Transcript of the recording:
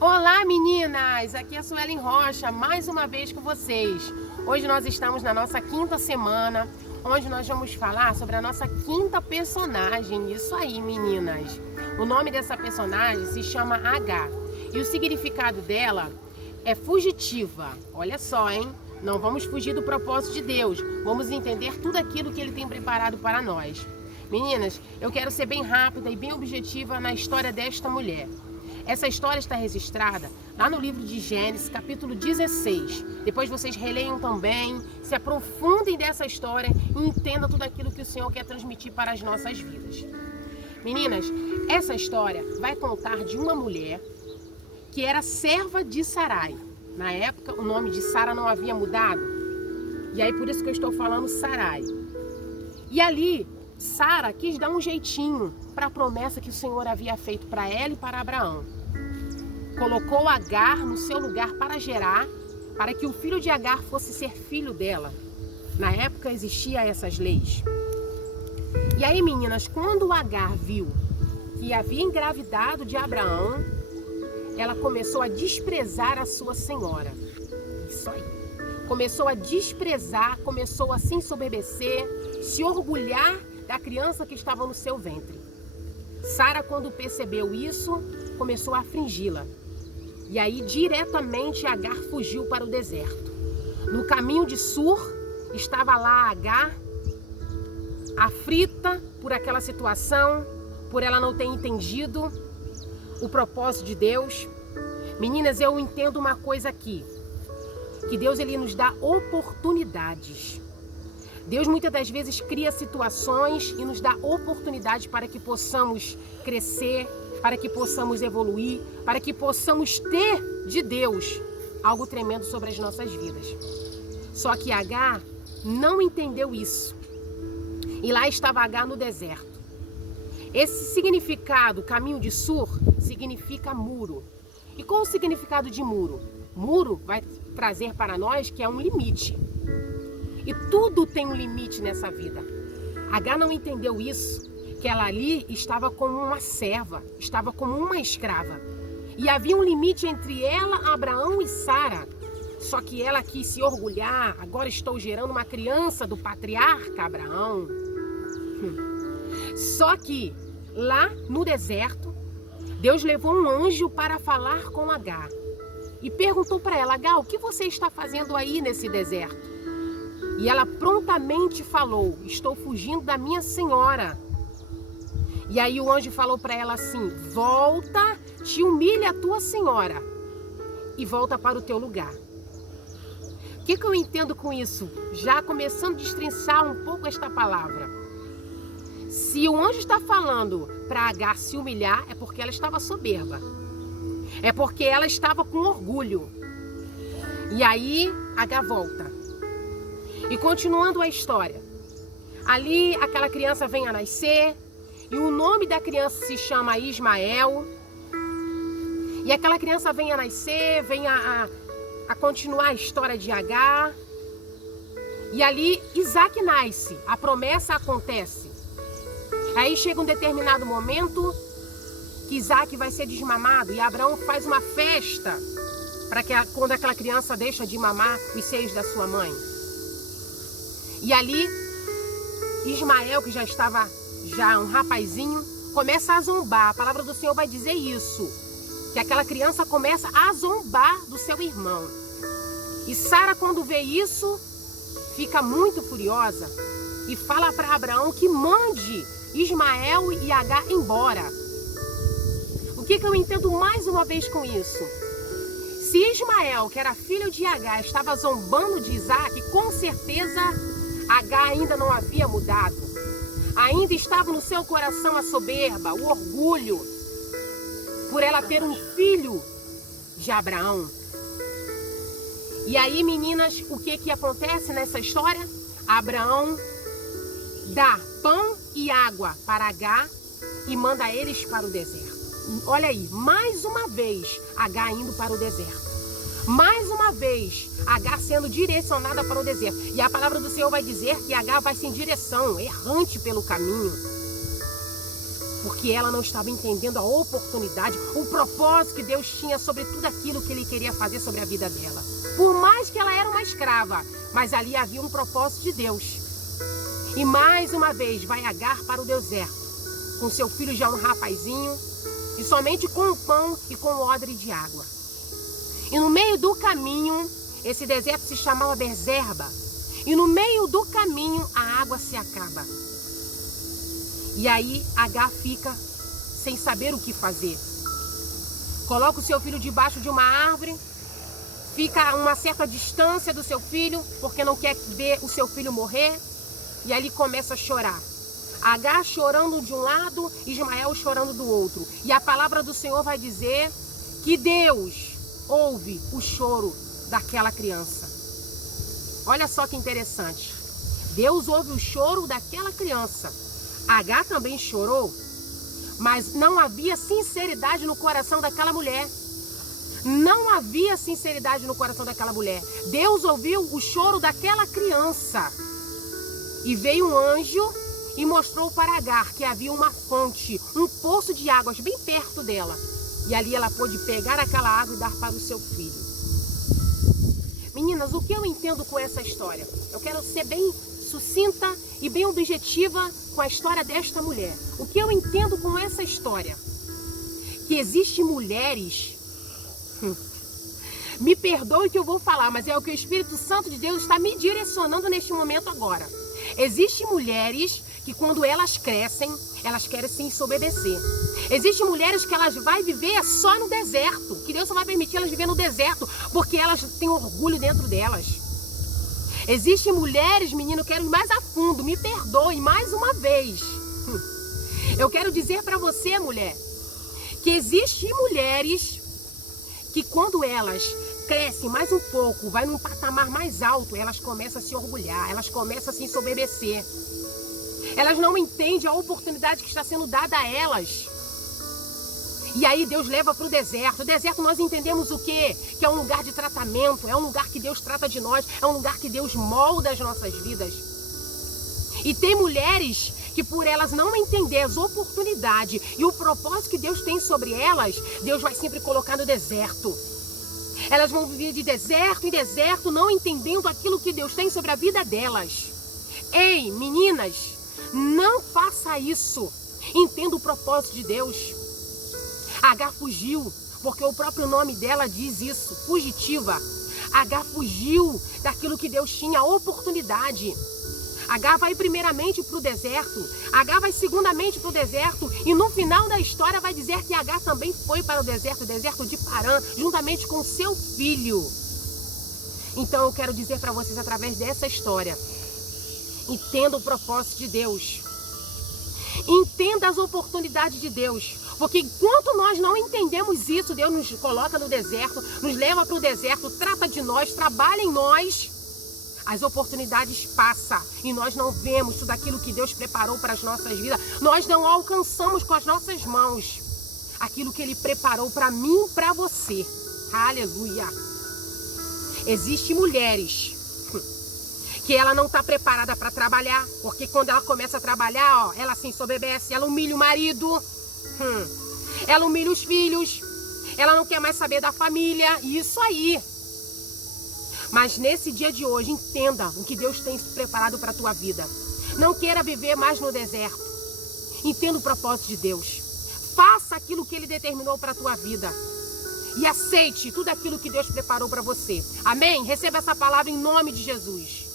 Olá meninas, aqui é a Suelen Rocha, mais uma vez com vocês. Hoje nós estamos na nossa quinta semana, onde nós vamos falar sobre a nossa quinta personagem. Isso aí meninas, o nome dessa personagem se chama Agar e o significado dela é fugitiva. Olha só, hein? Não vamos fugir do propósito de Deus, vamos entender tudo aquilo que Ele tem preparado para nós. Meninas, eu quero ser bem rápida e bem objetiva na história desta mulher. Essa história está registrada lá no livro de Gênesis, capítulo 16. Depois vocês releiam também, se aprofundem dessa história e entendam tudo aquilo que o Senhor quer transmitir para as nossas vidas. Meninas, essa história vai contar de uma mulher que era serva de Sarai. Na época, o nome de Sara não havia mudado. E aí, por isso que eu estou falando Sarai. E ali, Sara quis dar um jeitinho para a promessa que o Senhor havia feito para ela e para Abraão. Colocou Agar no seu lugar para gerar, para que o filho de Agar fosse ser filho dela. Na época existiam essas leis. E aí, meninas, quando Agar viu que havia engravidado de Abraão, ela começou a desprezar a sua senhora. Isso aí. Começou a desprezar, começou a se ensoberbecer, se orgulhar da criança que estava no seu ventre. Sara, quando percebeu isso, começou a afligi-la. E aí, diretamente, Agar fugiu para o deserto. No caminho de Sur, estava lá Agar, aflita por aquela situação, por ela não ter entendido o propósito de Deus. Meninas, eu entendo uma coisa aqui, que Deus ele nos dá oportunidades. Deus muitas das vezes cria situações e nos dá oportunidades para que possamos crescer, para que possamos evoluir, para que possamos ter de Deus algo tremendo sobre as nossas vidas. Só que Agar não entendeu isso. E lá estava Agar no deserto. Esse significado, caminho de Sur, significa muro. E qual o significado de muro? Muro vai trazer para nós que é um limite. E tudo tem um limite nessa vida. Agar não entendeu isso, que ela ali estava como uma serva, estava como uma escrava. E havia um limite entre ela, Abraão e Sara. Só que ela quis se orgulhar, agora estou gerando uma criança do patriarca Abraão. Só que lá no deserto, Deus levou um anjo para falar com Agar. E perguntou para ela: Agar, o que você está fazendo aí nesse deserto? E ela prontamente falou: estou fugindo da minha senhora. E aí o anjo falou para ela assim: volta, te humilha a tua senhora e volta para o teu lugar. O que eu entendo com isso? Já começando a destrinçar um pouco esta palavra. Se o anjo está falando para Agar se humilhar, é porque ela estava soberba. É porque ela estava com orgulho. E aí Agar volta. E continuando a história, ali aquela criança vem a nascer, e o nome da criança se chama Ismael. E aquela criança vem a nascer, vem a continuar a história de Agar. E ali Isaac nasce, a promessa acontece. Aí chega um determinado momento que Isaac vai ser desmamado e Abraão faz uma festa para que quando aquela criança deixa de mamar os seios da sua mãe. E ali, Ismael, que já estava um rapazinho, começa a zombar. A palavra do Senhor vai dizer isso, que aquela criança começa a zombar do seu irmão. E Sara, quando vê isso, fica muito furiosa e fala para Abraão que mande Ismael e Agar embora. O que eu entendo mais uma vez com isso? Se Ismael, que era filho de Agar, estava zombando de Isaac, com certeza Agar ainda não havia mudado. Ainda estava no seu coração a soberba, o orgulho, por ela ter um filho de Abraão. E aí, meninas, o que acontece nessa história? Abraão dá pão e água para Agar e manda eles para o deserto. Olha aí, mais uma vez Agar indo para o deserto. Mais uma vez Agar sendo direcionada para o deserto. E a palavra do Senhor vai dizer que Agar vai sem direção, errante pelo caminho. Porque ela não estava entendendo a oportunidade, o propósito que Deus tinha sobre tudo aquilo que Ele queria fazer sobre a vida dela. Por mais que ela era uma escrava, mas ali havia um propósito de Deus. E mais uma vez vai Agar para o deserto, com seu filho já um rapazinho, e somente com o pão e com o odre de água. E no meio do caminho, esse deserto se chamava Berzerba, e no meio do caminho a água se acaba. E aí Agar fica sem saber o que fazer. Coloca o seu filho debaixo de uma árvore, fica a uma certa distância do seu filho, porque não quer ver o seu filho morrer, e ali começa a chorar. Agar chorando de um lado, Ismael chorando do outro. E a palavra do Senhor vai dizer que Deus ouve o choro daquela criança. Olha só que interessante. Deus ouve o choro daquela criança. Agar também chorou, mas não havia sinceridade no coração daquela mulher. Não havia sinceridade no coração daquela mulher. Deus ouviu o choro daquela criança. E veio um anjo e mostrou para Agar que havia uma fonte, um poço de águas bem perto dela. E ali ela pôde pegar aquela água e dar para o seu filho. Meninas, o que eu entendo com essa história? Eu quero ser bem sucinta e bem objetiva com a história desta mulher. O que eu entendo com essa história? Que existem mulheres... Me perdoe que eu vou falar, mas é o que o Espírito Santo de Deus está me direcionando neste momento agora. Existem mulheres que quando elas crescem, elas querem se ensoberbecer. Existem mulheres que elas vão viver só no deserto, que Deus só vai permitir elas viver no deserto, porque elas têm orgulho dentro delas. Existem mulheres, menino, eu quero ir mais a fundo, me perdoe mais uma vez. Eu quero dizer para você, mulher, que existem mulheres que quando elas crescem mais um pouco, vai num patamar mais alto, elas começam a se orgulhar, elas começam a se ensoberbecer. Elas não entendem a oportunidade que está sendo dada a elas. E aí Deus leva para o deserto. O deserto nós entendemos o quê? Que é um lugar de tratamento, é um lugar que Deus trata de nós, é um lugar que Deus molda as nossas vidas. E tem mulheres que por elas não entender as oportunidades e o propósito que Deus tem sobre elas, Deus vai sempre colocar no deserto. Elas vão viver de deserto em deserto, não entendendo aquilo que Deus tem sobre a vida delas. Ei, meninas, não faça isso. Entenda o propósito de Deus. Agar fugiu, porque o próprio nome dela diz isso, fugitiva. Agar fugiu daquilo que Deus tinha, a oportunidade. Agar vai primeiramente para o deserto, Agar vai segundamente para o deserto, e no final da história vai dizer que Agar também foi para o deserto de Parã, juntamente com seu filho. Então eu quero dizer para vocês através dessa história, entenda o propósito de Deus, entenda as oportunidades de Deus, porque enquanto nós não entendemos isso, Deus nos coloca no deserto, nos leva para o deserto, trata de nós, trabalha em nós. As oportunidades passam e nós não vemos tudo aquilo que Deus preparou para as nossas vidas. Nós não alcançamos com as nossas mãos aquilo que Ele preparou para mim e para você. Aleluia! Existem mulheres que ela não está preparada para trabalhar, porque quando ela começa a trabalhar, ó, ela se ensoberbece, ela humilha o marido, ela humilha os filhos, ela não quer mais saber da família, isso aí. Mas nesse dia de hoje, entenda o que Deus tem preparado para a tua vida. Não queira viver mais no deserto. Entenda o propósito de Deus. Faça aquilo que Ele determinou para a tua vida. E aceite tudo aquilo que Deus preparou para você. Amém? Receba essa palavra em nome de Jesus.